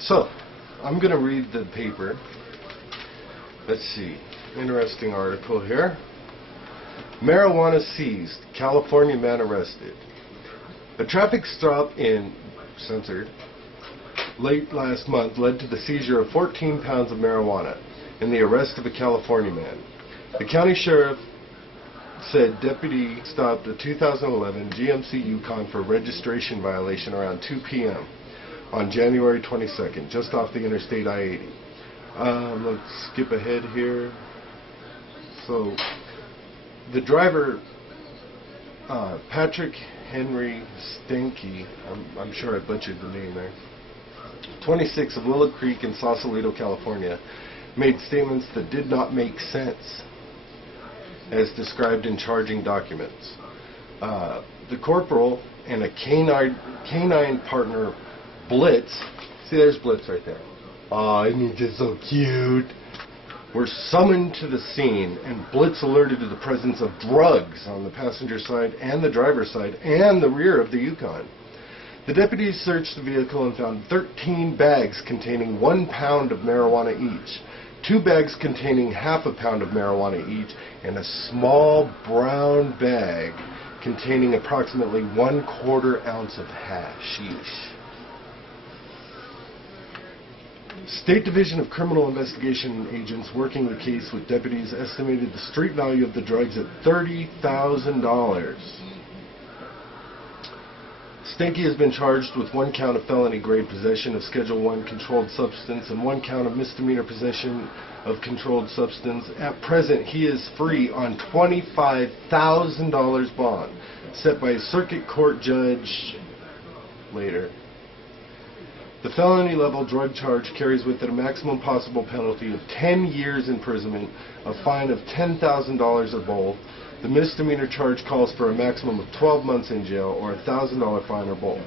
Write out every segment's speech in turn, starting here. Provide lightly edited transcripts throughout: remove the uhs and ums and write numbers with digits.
So, I'm going to read the paper. Let's see. Interesting article here. Marijuana seized. California man arrested. A traffic stop in censored late last month led to the seizure of 14 pounds of marijuana and the arrest of a California man. The county sheriff said deputy stopped a 2011 GMC Yukon for registration violation around 2 p.m. on January 22nd, just off the Interstate I-80. Let's skip ahead here. So, the driver, Patrick Henry Stenke, I'm sure I butchered the name there, 26 of Willow Creek in Sausalito, California, made statements that did not make sense as described in charging documents. The corporal and a canine partner, Blitz, see there's Blitz right there. Aw, isn't he just so cute? Were summoned to the scene, and Blitz alerted to the presence of drugs on the passenger side and the driver's side and the rear of the Yukon. The deputies searched the vehicle and found 13 bags containing 1 pound of marijuana each, 2 bags containing half a pound of marijuana each, and a small brown bag containing approximately 1/4 ounce of hashish. State Division of Criminal Investigation agents working the case with deputies estimated the street value of the drugs at $30,000. Stenke has been charged with 1 count of felony-grade possession of Schedule I controlled substance and 1 count of misdemeanor possession of controlled substance. At present, he is free on $25,000 bond, set by a circuit court judge later. The felony-level drug charge carries with it a maximum possible penalty of 10 years imprisonment, a fine of $10,000 or both. The misdemeanor charge calls for a maximum of 12 months in jail or a $1,000 fine or both.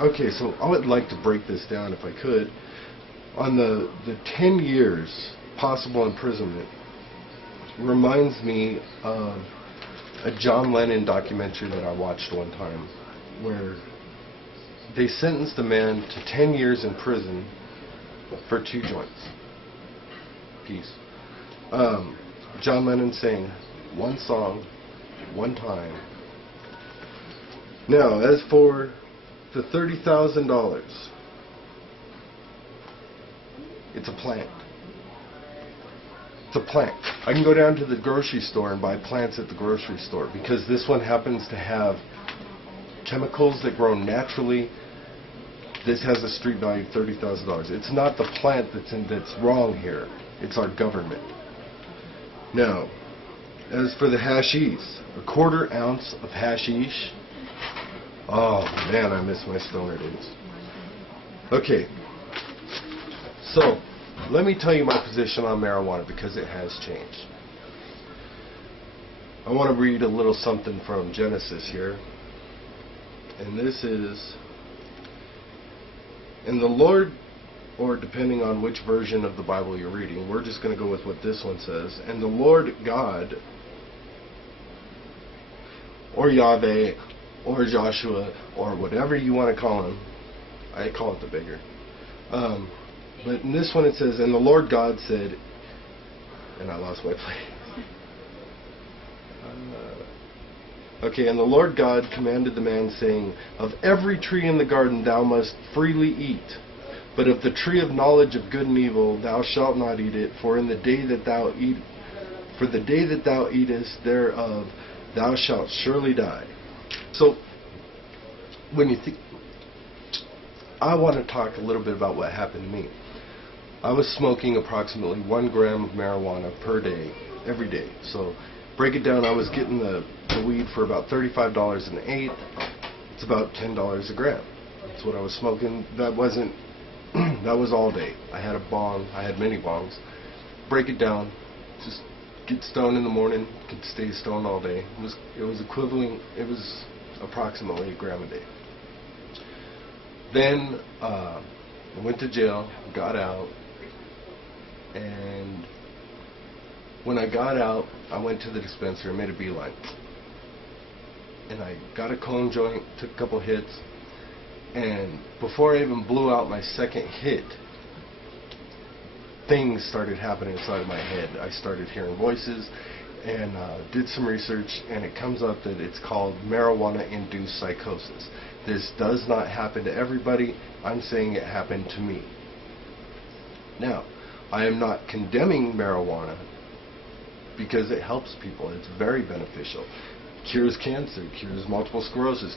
Okay, so I would like to break this down if I could. On the 10 years possible imprisonment reminds me of a John Lennon documentary that I watched one time where they sentenced a man to 10 years in prison for 2 joints. Peace. John Lennon sang 1 song, 1 time. Now, as for the $30,000, it's a plant. It's a plant. I can go down to the grocery store and buy plants at the grocery store because this one happens to have chemicals that grow naturally. This has a street value of $30,000. It's not the plant that's wrong here. It's our government. Now, as for the hashish, 1/4 ounce of hashish. Oh man, I miss my stoner days. Okay, so let me tell you my position on marijuana because it has changed. I want to read a little something from Genesis here, and this is, and the Lord, or depending on which version of the Bible you're reading, we're just going to go with what this one says. And the Lord God, or Yahweh, or Joshua, or whatever you want to call him, I call it the bigger. But in this one it says, and the Lord God said, and I lost my place. Okay, and the Lord God commanded the man, saying, of every tree in the garden thou must freely eat. But of the tree of knowledge of good and evil thou shalt not eat it, for the day that thou eatest thereof thou shalt surely die. So, when you think, I want to talk a little bit about what happened to me. I was smoking approximately 1 gram of marijuana per day, every day. So, break it down, I was getting the weed for about $35 an eighth. It's about $10 a gram. That's what I was smoking. That wasn't, that was all day. I had a bong, I had many bongs. Break it down, just get stoned in the morning, could stay stoned all day. It was equivalent, it was approximately 1 gram a day. Then I went to jail, got out, and when I got out, I went to the dispensary and made a beeline. And I got a cone joint, took a couple hits, And before I even blew out my second hit, things started happening inside of my head. I started hearing voices and did some research, and it comes up that it's called marijuana-induced psychosis. This does not happen to everybody. I'm saying it happened to me. Now, I am not condemning marijuana because it helps people. It's very beneficial. Cures cancer, cures multiple sclerosis,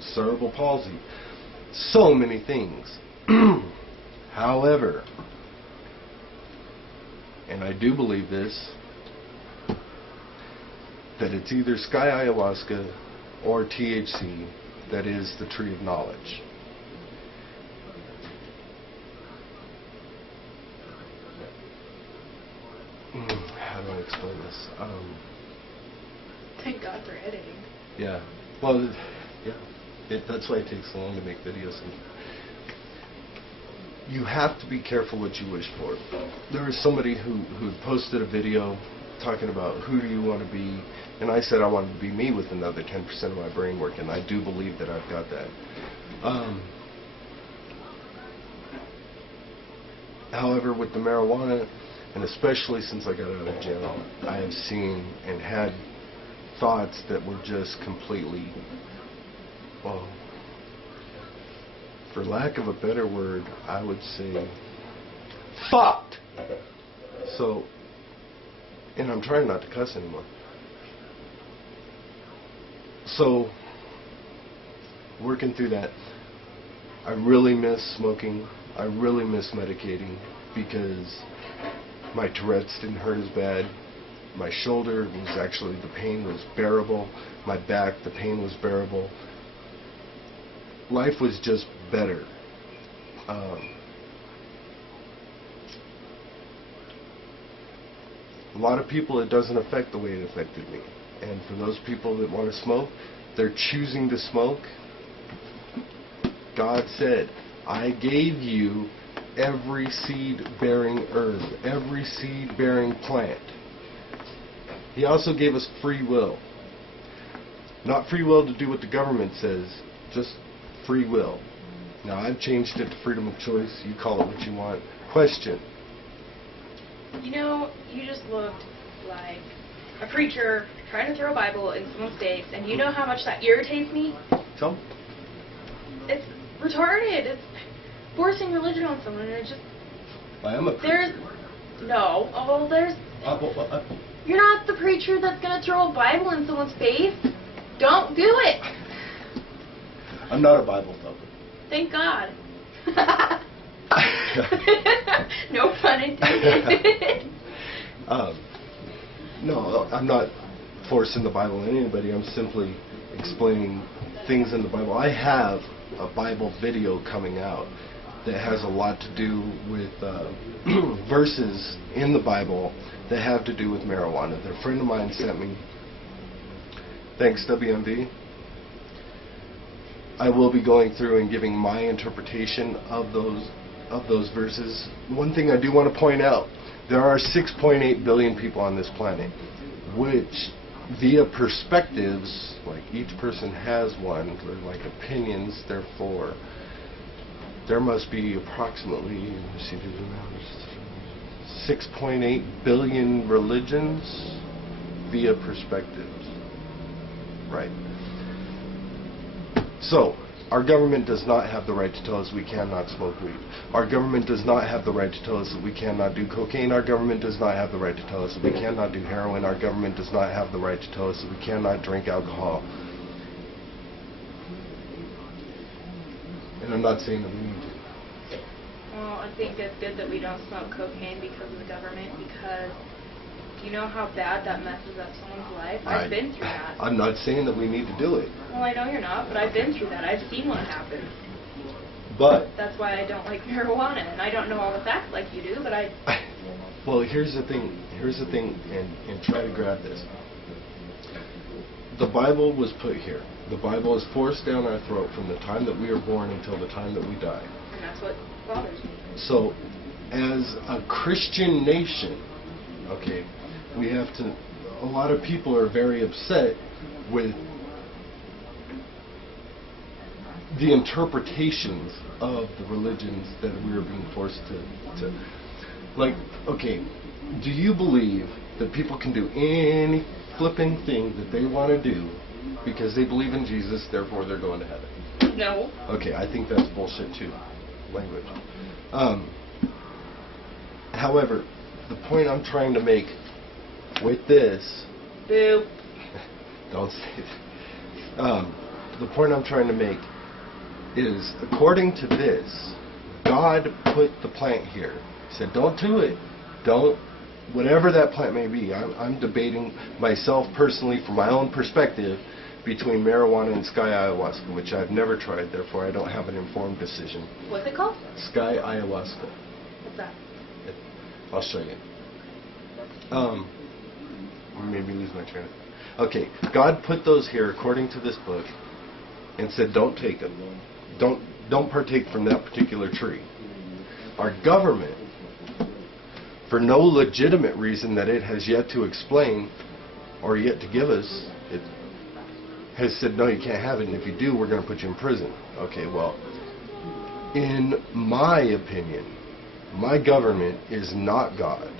cerebral palsy, so many things. However, and I do believe this, that it's either sky ayahuasca or THC that is the tree of knowledge. How do I explain this? Thank God for editing. Yeah. Well, yeah. That's why it takes so long to make videos. You have to be careful what you wish for. There was somebody who posted a video talking about who do you want to be, and I said I wanted to be me with another 10% of my brain working. I do believe that I've got that. However, with the marijuana, and especially since I got out of jail, I have seen and had thoughts that were just completely, well, for lack of a better word, I would say fucked. So, and I'm trying not to cuss anymore. So, working through that, I really miss smoking. I really miss medicating because my Tourette's didn't hurt as bad. My shoulder was actually, the pain was bearable. My back, the pain was bearable. Life was just better. A lot of people, it doesn't affect the way it affected me. And for those people that want to smoke, they're choosing to smoke. God said, I gave you every seed-bearing herb, every seed-bearing plant. He also gave us free will. Not free will to do what the government says, just free will. Now, I've changed it to freedom of choice. You call it what you want. Question. You know, you just looked like a preacher trying to throw a Bible in someone's face, and you know how much that irritates me? So? It's retarded. It's forcing religion on someone, and it just... I am a preacher. You're not the preacher that's going to throw a Bible in someone's face. Don't do it. I'm not a Bible thumper. Thank God. No pun intended. No, I'm not forcing the Bible on anybody. I'm simply explaining things in the Bible. I have a Bible video coming out that has a lot to do with verses in the Bible that have to do with marijuana that a friend of mine sent me. Thanks, WMV. I will be going through and giving my interpretation of those verses. One thing I do want to point out, there are 6.8 billion people on this planet, which via perspectives, like each person has one, they're like opinions, therefore there must be approximately 6.8 billion religions via perspectives. Right. So, our government does not have the right to tell us we cannot smoke weed. Our government does not have the right to tell us that we cannot do cocaine. Our government does not have the right to tell us that we cannot do heroin. Our government does not have the right to tell us that we cannot drink alcohol. And I'm not saying that we need to. Well, I think it's good that we don't smoke cocaine because of the government, because do you know how bad that messes up someone's life? I've been through that. I'm not saying that we need to do it. Well, I know you're not, but I've been through that. I've seen what happens. But that's why I don't like marijuana, and I don't know all the facts like you do, but I... Well, here's the thing, and try to grab this. The Bible was put here. The Bible is forced down our throat from the time that we are born until the time that we die. And that's what bothers me. So, as a Christian nation, okay, we have to, a lot of people are very upset with the interpretations of the religions that we are being forced to like, okay, do you believe that people can do any flipping thing that they want to do because they believe in Jesus, therefore they're going to heaven? No. Okay, I think that's bullshit too. Language. However, the point I'm trying to make with this... Boo. Don't say that. The point I'm trying to make is, according to this, God put the plant here. He said, don't do it. Don't, whatever that plant may be. I'm debating myself personally from my own perspective between marijuana and sky ayahuasca, which I've never tried, therefore I don't have an informed decision. What's it called? Sky ayahuasca. What's that? I'll show you. Maybe lose my train of thought. Okay, God put those here according to this book and said don't take them. Don't partake from that particular tree. Our government, for no legitimate reason that it has yet to explain or yet to give us, it has said, no, you can't have it, and if you do, we're going to put you in prison. Okay, well, in my opinion, my government is not God.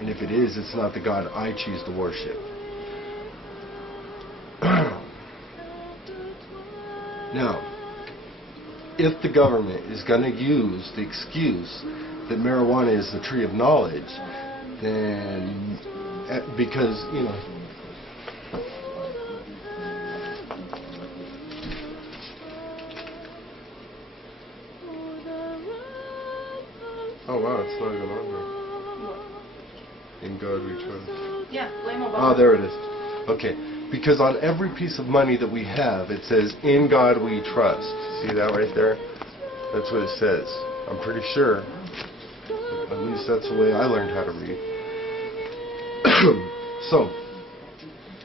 And if it is, it's not the God I choose to worship. Now, if the government is going to use the excuse that marijuana is the tree of knowledge, then, because, you know, oh wow, it's not even on here. In God we trust. Yeah, blame Obama. Oh, there it is. Okay, because on every piece of money that we have, it says, in God we trust. See that right there? That's what it says. I'm pretty sure. At least that's the way I learned how to read. So,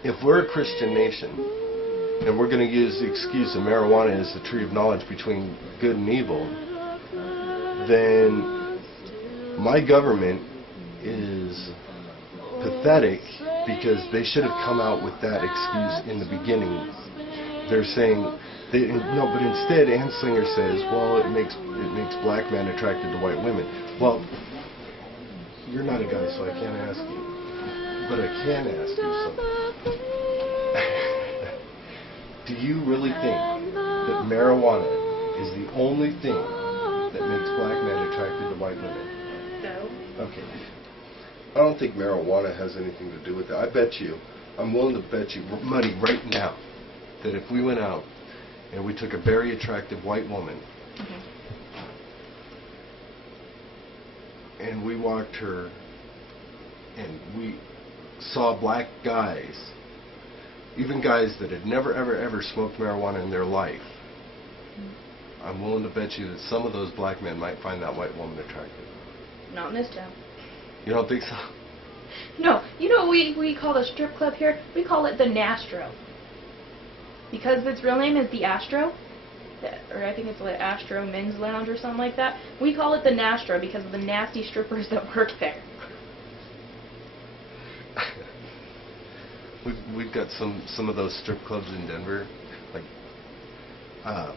if we're a Christian nation, and we're going to use the excuse that marijuana is the tree of knowledge between good and evil, then my government is pathetic because they should have come out with that excuse in the beginning. They're saying, no, but instead Anslinger says, well, it makes black men attracted to white women. Well, you're not a guy, so I can't ask you. But I can ask you something. Do you really think that marijuana is the only thing that makes black men attracted to white women? No. Okay. I don't think marijuana has anything to do with it. I bet you, I'm willing to bet you money right now that if we went out and we took a very attractive white woman and we walked her and we saw black guys, even guys that had never ever smoked marijuana in their life, I'm willing to bet you that some of those black men might find that white woman attractive. Not in this town. You don't think so? No. You know what we call the strip club here? We call it the Nastro. Because its real name is the Astro. Or I think it's like Astro Men's Lounge or something like that. We call it the Nastro because of the nasty strippers that work there. We've got some of those strip clubs in Denver. Like, I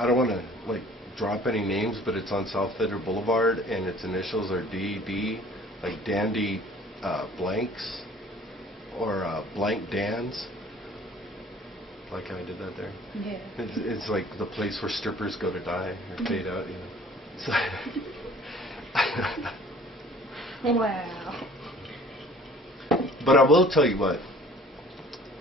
don't want to like drop any names, but it's on South Federal Boulevard, and its initials are DD, like Dandy Blanks or Blank Dans. Like how I did that there. Yeah. It's like the place where strippers go to die or fade out, you know. So Wow. But I will tell you what.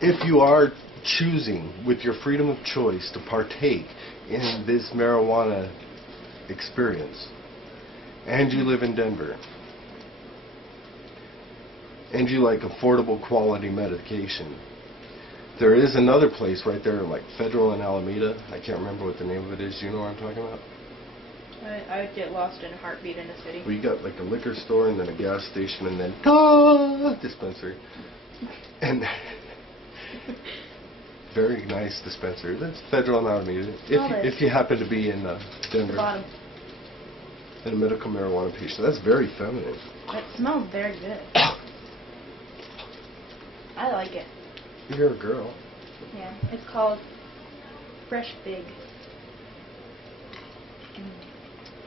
If you are choosing with your freedom of choice to partake in this marijuana experience, and you live in Denver, and you like affordable quality medication, there is another place right there, like Federal and Alameda. I can't remember what the name of it is. Do you know what I'm talking about? I would get lost in a heartbeat in a city. Well, you got like a liquor store and then a gas station and then dispensary. And very nice dispensary. That's Federal and Alameda. If you happen to be in Denver. Bottom. And a medical marijuana patient. That's very feminine. It smells very good. I like it. You're a girl. Yeah. It's called Fresh Fig.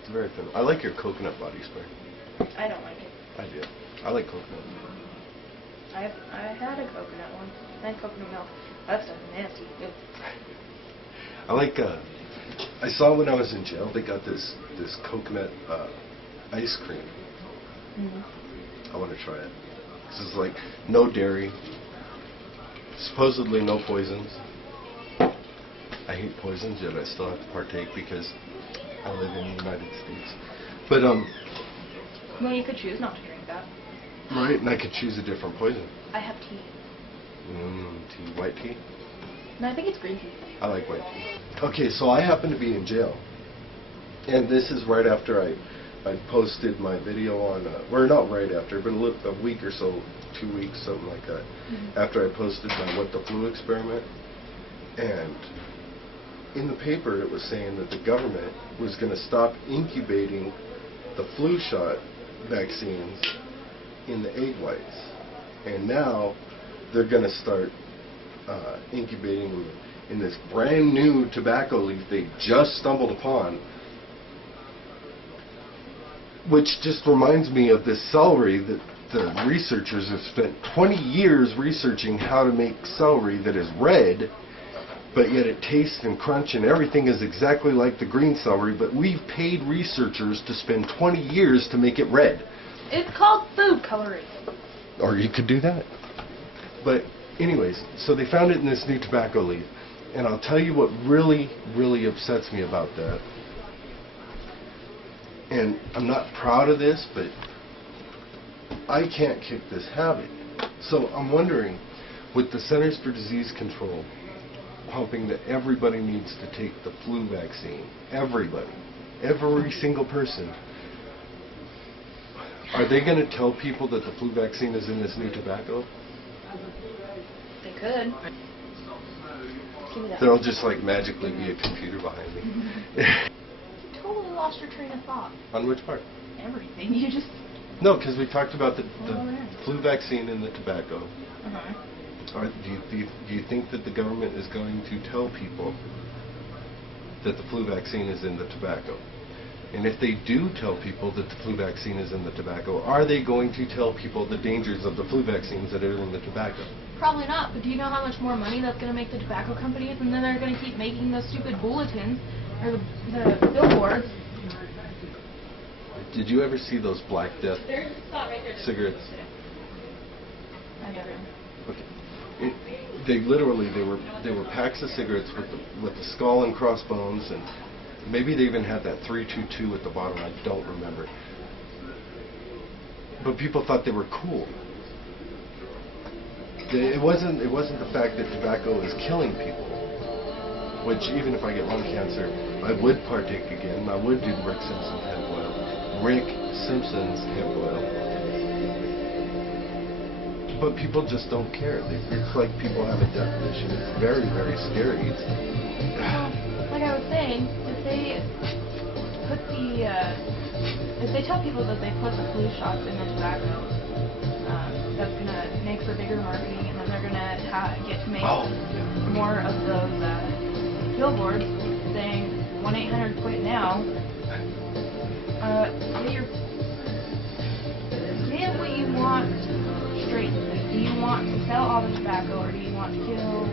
It's very thin. I like your coconut body spray. I don't like it. I do. I like coconut. I had a coconut one. I had coconut milk. That stuff's nasty. Ew. I like, I saw when I was in jail, they got this coconut ice cream. Mm-hmm. I want to try it. This is like no dairy, supposedly no poisons. I hate poisons, yet I still have to partake because I live in the United States. But, Well, you could choose not to drink that. right, and I could choose a different poison. I have tea. Tea, white tea? No, I think it's green tea. I like white tea. Okay, so I happen to be in jail. And this is right after I posted my video on, or not right after, but a week or so, 2 weeks, something like that, after I posted my What the Flu experiment. And in the paper it was saying that the government was going to stop incubating the flu shot vaccines in the egg whites. And now they're going to start incubating in this brand new tobacco leaf they just stumbled upon, which just reminds me of this celery that the researchers have spent 20 years researching how to make celery that is red, but yet it tastes and crunch and everything is exactly like the green celery, but we've paid researchers to spend 20 years to make it red. It's called food coloring. Or you could do that. But anyways, so they found it in this new tobacco leaf. And I'll tell you what really, really upsets me about that. And I'm not proud of this, but I can't kick this habit. So I'm wondering, with the Centers for Disease Control pumping that everybody needs to take the flu vaccine, everybody, every single person, are they going to tell people that the flu vaccine is in this new tobacco? They could. Give me that. There'll just like magically be a computer behind me. You totally lost your train of thought. On which part? Everything. You just... No, because we talked about the flu vaccine and the tobacco. Do you think that the government is going to tell people that the flu vaccine is in the tobacco? And if they do tell people that the flu vaccine is in the tobacco, are they going to tell people the dangers of the flu vaccines that are in the tobacco? Probably not, but do you know how much more money that's going to make the tobacco companies? And then they're going to keep making those stupid bulletins, or the billboards. Did you ever see those Black Death cigarettes? I don't know. Okay. They literally, they were packs of cigarettes with the skull and crossbones, and maybe they even had that 322 at the bottom. I don't remember. But people thought they were cool. It wasn't the fact that tobacco is killing people. Which, even if I get lung cancer, I would partake again. I would do Rick Simpson's hemp oil. Rick Simpson's hemp oil. But people just don't care. It's like people have a definition. It's very, very scary. Like I was saying, if they put if they tell people that they put the flu shots in the tobacco, that's gonna make for bigger marketing, and then they're gonna get to make more of those billboards saying 1-800-QUIT now. Say what you want straight. Like, do you want to sell all the tobacco, or do you want to kill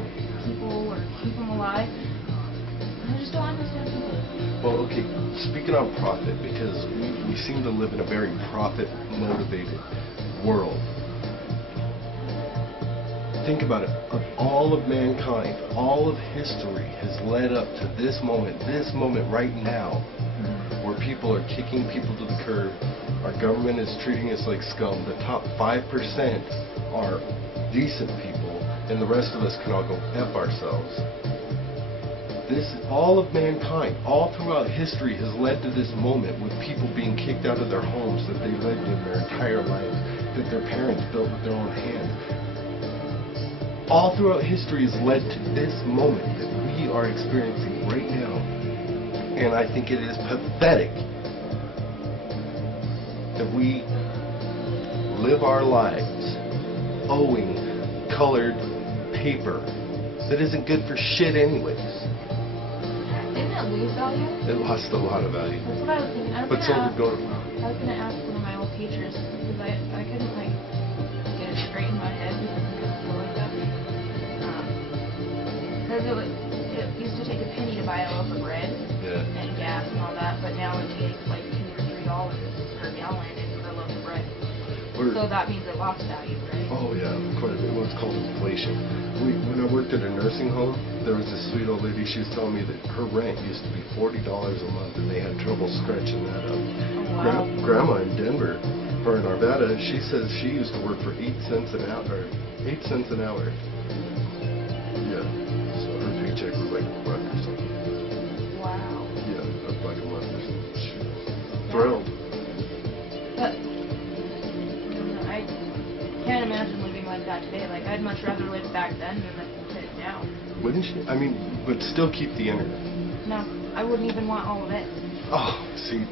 people or keep them alive? I just don't understand people. Well, okay, speaking on profit, because we seem to live in a very profit-motivated world. Think about it. Of all of mankind, all of history has led up to this moment right now, where people are kicking people to the curb. Our government is treating us like scum. The top 5% are decent people, and the rest of us can all go F ourselves. All of mankind, all throughout history, has led to this moment with people being kicked out of their homes that they lived in their entire lives, that their parents built with their own hand. All throughout history has led to this moment that we are experiencing right now. And I think it is pathetic that we live our lives owing colored paper that isn't good for shit anyways. it lose value? It lost a lot of value. That's what I was thinking. But so did gold. I was gonna ask one of my old teachers because I couldn't like get it straight in my head because it was go like that. Because it used to take a penny to buy a loaf of bread and gas and all that, but now it takes like $2 or $3 per gallon and for a loaf of bread. So that means it lost value, right? Oh yeah, quite a bit. Well, it's called inflation. When I worked at a nursing home, there was this sweet old lady. She was telling me that her rent used to be $40 a month, and they had trouble stretching that up. Oh, wow. Grandma in Denver, or in Arvada, she says she used to work for 8 cents an hour. 8 cents an hour. Yeah. So her paycheck was like $1 or something. Wow. Yeah, $1 a month or something. She was thrilled. But I can't imagine living like that today. Like, I'd much rather live back then than live now. Wouldn't you? I mean, but still keep the internet. No, I wouldn't even want all of it. Oh, see,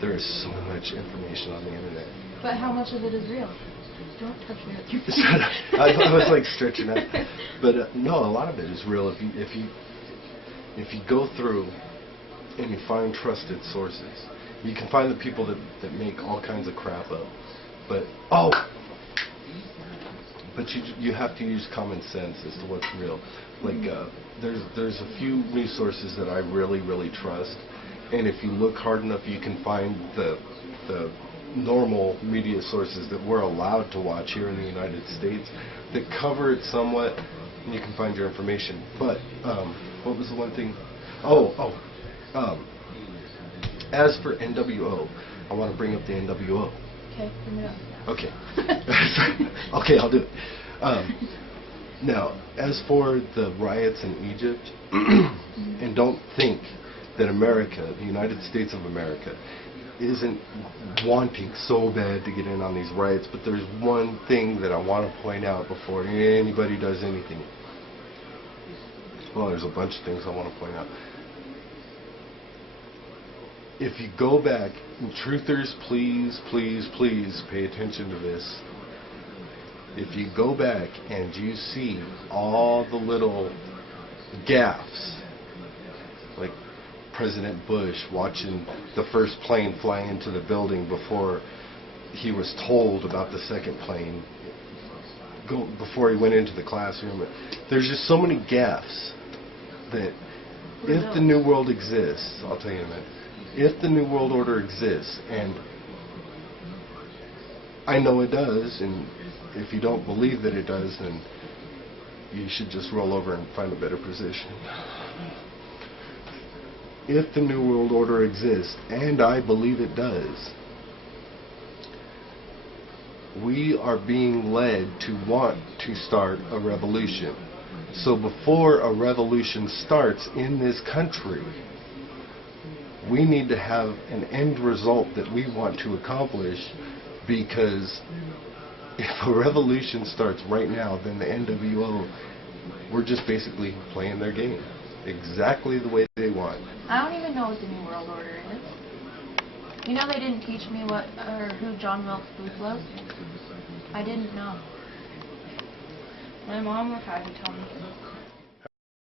there is so much information on the internet. But how much of it is real? Don't touch me with your I was like stretching out, but no, a lot of it is real. If you go through and you find trusted sources, you can find the people that make all kinds of crap up. But you have to use common sense as to what's real. Like there's a few news sources that I really trust, and if you look hard enough, you can find the normal media sources that we're allowed to watch here in the United States that cover it somewhat, and you can find your information. But what was the one thing? As for NWO, I want to bring up the NWO. Okay, bring it up. Okay. Okay, I'll do it. Now, as for the riots in Egypt, and don't think that America, the United States of America, isn't wanting so bad to get in on these riots, but there's one thing that I want to point out before anybody does anything. Well, there's a bunch of things I want to point out. If you go back, and truthers, please pay attention to this. If you go back and you see all the little gaffes, like President Bush watching the first plane fly into the building before he was told about the second plane, before he went into the classroom, there's just so many gaffes that if the New World exists, I'll tell you in a minute, if the New World Order exists, and I know it does, and if you don't believe that it does, then you should just roll over and find a better position. If the New World Order exists, and I believe it does, we are being led to want to start a revolution. So before a revolution starts in this country, we need to have an end result that we want to accomplish, because if a revolution starts right now, then the NWO, we're just basically playing their game exactly the way they want. I don't even know what the New World Order is. You know, they didn't teach me who John Wilkes Booth was. I didn't know. My mom had to tell me.